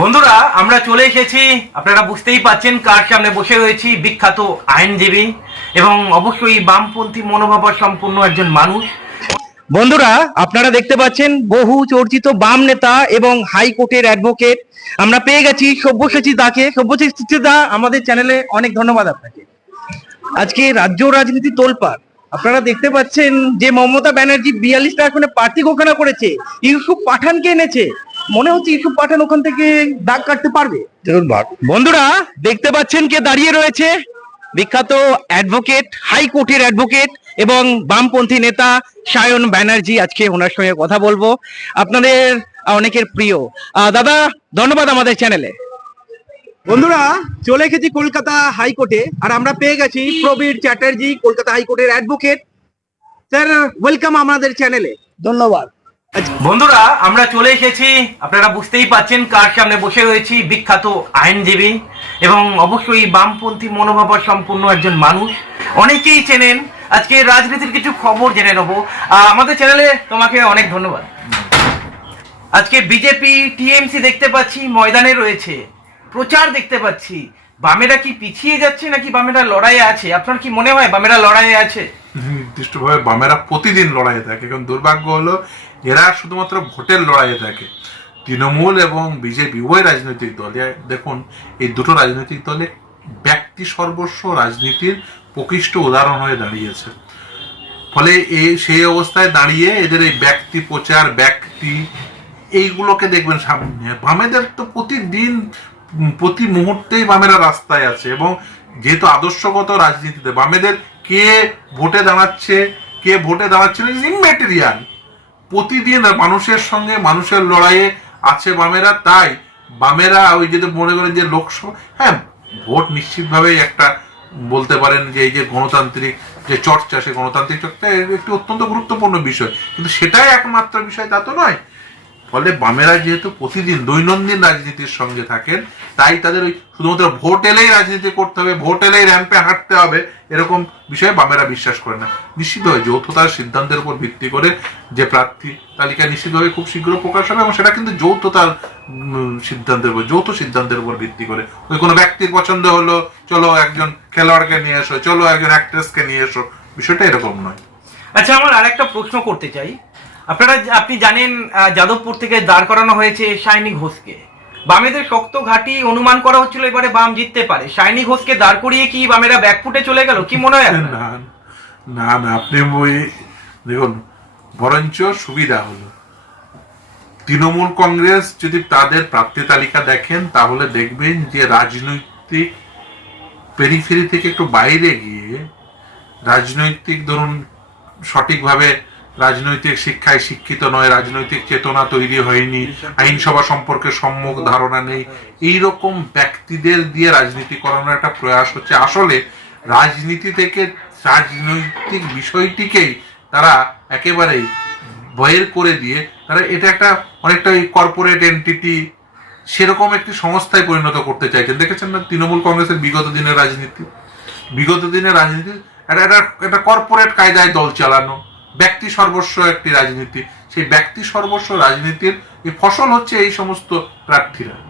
বন্ধুরা, আমরা চলে এসেছি। আপনারা বুঝতেই পাচ্ছেন কার সামনে বসে রয়েছি বিখ্যাত আইনজীবী এবং অবশ্যই বামপন্থী মনোভাব সম্পূর্ণ একজন মানুষ। বন্ধুরা, আপনারা দেখতে পাচ্ছেন বহু চর্চিত বাম নেতা এবং হাইকোর্টের অ্যাডভোকেট। আমরা পেয়ে গেছি সব্যসাচী দাকে। সব্যসাচী দা, আমাদের চ্যানেলে অনেক ধন্যবাদ আপনাকে। আজকে রাজ্য রাজনীতি তোলপাড়। আপনারা দেখতে পাচ্ছেন যে মমতা ব্যানার্জি বিয়াল্লিশটা আসনে প্রার্থী ঘোষণা করেছে। ইউসুফ পাঠানকে এনেছে। মনে হচ্ছে ইউসুফ পাঠান ওখান থেকে দাগ কাটতে পারবে। বন্ধুরা দেখতে পাচ্ছেন কে দাঁড়িয়ে রয়েছে? বিখ্যাত অ্যাডভোকেট হাইকোর্টের অ্যাডভোকেট এবং বামপন্থী নেতা সায়ন ব্যানার্জি আজকে ওনার সঙ্গে কথা বলব। আপনাদের অনেকের প্রিয়। দাদা ধন্যবাদ আমাদের চ্যানেলে। বন্ধুরা চলে এসেছি কলকাতা হাইকোর্টে আর আমরা পেয়ে গেছি প্রবীর চ্যাটার্জি কলকাতা হাইকোর্টের অ্যাডভোকেট। স্যার ওয়েলকাম আমাদের চ্যানেলে। ধন্যবাদ। বন্ধুরা, আমরা চলে এসেছি। আপনারা বুঝতেই পাচ্ছেন কার সামনে বসে রয়েছি বিখ্যাত আইনজীবী এবং অবশ্যই বামপন্থী মনোভাব সম্পূর্ণ একজন মানুষ। অনেকেই চেনেন। আজকে রাজনীতির কিছু খবর জেনে নেব। আমাদের চ্যানেলে তোমাকে অনেক ধন্যবাদ। আজকে বিজেপি, টিএমসি দেখতে পাচ্ছি, ময়দানে রয়েছে। প্রচার দেখতে পাচ্ছি। বামেরা কি পিছিয়ে যাচ্ছে নাকি বামেরা লড়াইয়ে আছে? আপনার কি মনে হয় বামেরা লড়াইয়ে আছে? নির্দিষ্টভাবে বামেরা প্রতিদিন লড়াইয়ে থাকে। এবং দুর্ভাগ্য হলো, এরা শুধুমাত্র ভোটের লড়াইয়ে থাকে। তৃণমূল এবং বিজেপি, উভয় রাজনৈতিক দল। দেখুন, এই দুটো রাজনৈতিক দলে ব্যক্তি সর্বস্ব রাজনীতির প্রকৃষ্ট উদাহরণ হয়ে দাঁড়িয়েছে। ফলে এই সেই অবস্থায় দাঁড়িয়ে এদের এই ব্যক্তি প্রচার, ব্যক্তি, এইগুলোকে দেখবেন সামনে। বামেদের তো প্রতিদিন প্রতি মুহূর্তেই বামেরা রাস্তায় আছে এবং যেহেতু আদর্শগত রাজনীতিতে বামেদের কে ভোটে দাঁড়াচ্ছে, কে ভোটে দাঁড়াচ্ছে ইমেটেরিয়াল প্রতিদিন মানুষের সঙ্গে মানুষের লড়াইয়ে আছে বামেরা, তাই বামেরা ওই যদি মনে করেন যে লোকসভা হ্যাঁ ভোট নিশ্চিতভাবেই একটা বলতে পারেন যে এই যে গণতান্ত্রিক যে চর্চা, সে গণতান্ত্রিক চর্চা একটি অত্যন্ত গুরুত্বপূর্ণ বিষয়। কিন্তু সেটাই একমাত্র বিষয়, তা তো নয়। ফলে বামেরা যেহেতু প্রতিদিন দৈনন্দিন রাজনীতির সঙ্গে থাকেন, তাই তাদের ওই শুধুমাত্র ভোট এলেই রাজনীতি করতে হবে, ভোট এলেই র্যাম্পে হাঁটতে হবে, এরকম বিষয়ে বামেরা বিশ্বাস করে না। নিশ্চিতভাবে যৌথতার সিদ্ধান্তের উপর ভিত্তি করে যে প্রার্থী তালিকা নিশ্চিতভাবে খুব শীঘ্র প্রকাশ হবে এবং সেটা কিন্তু যৌথতার সিদ্ধান্তের উপর, যৌথ সিদ্ধান্তের উপর ভিত্তি করে। ওই কোনো ব্যক্তির পছন্দ হলো, চলো একজন খেলোয়াড়কে নিয়ে এসো, চলো একজন অ্যাক্ট্রেসকে নিয়ে এসো, বিষয়টা এরকম নয়। আচ্ছা আমার আরেকটা প্রশ্ন করতে চাই। আপনারা আপনি জানেন যাদবপুর থেকে দাঁড় করানো হয়েছে শাইনি ঘোষকে। বামেদের শক্ত ঘাটি অনুমান করা হচ্ছিল এবারে বাম জিততে পারে। শাইনি ঘোষকে দাঁড় করিয়ে কি বামেরা ব্যাকফুটে চলে গেল? কি মনে হয় না না না, আপনি ওই, দেখুন, বরঞ্চ সুবিধা হলো। তৃণমূল কংগ্রেস যদি তাদের প্রার্থী তালিকা দেখেন, তাহলে দেখবেন যে রাজনৈতিক পেরিফেরি থেকে একটু বাইরে গিয়ে, রাজনৈতিক, ধরুন, সঠিকভাবে রাজনৈতিক শিক্ষায় শিক্ষিত নয়, রাজনৈতিক চেতনা তৈরি হয়নি, আইনসভা সম্পর্কে সম্যক ধারণা নেই। এই রকম ব্যক্তিদের দিয়ে রাজনীতি করানোর একটা প্রয়াস হচ্ছে। আসলে রাজনীতি থেকে রাজনৈতিক বিষয়টিকেই তারা একেবারেই বয়ের করে দিয়ে, তারা এটা একটা অনেকটা ওই কর্পোরেট এন্টিটি সেরকম একটি সংস্থায় পরিণত করতে চাইছেন। দেখেছেন না তৃণমূল কংগ্রেসের বিগত দিনের রাজনীতি? বিগত দিনের রাজনীতি, একটা একটা কর্পোরেট কায়দায় দল চালানো ব্যক্তি সর্বস্ব একটি রাজনীতি। সেই ব্যক্তি সর্বস্ব রাজনীতির ফসল হচ্ছে এই সমস্ত প্রার্থীরা।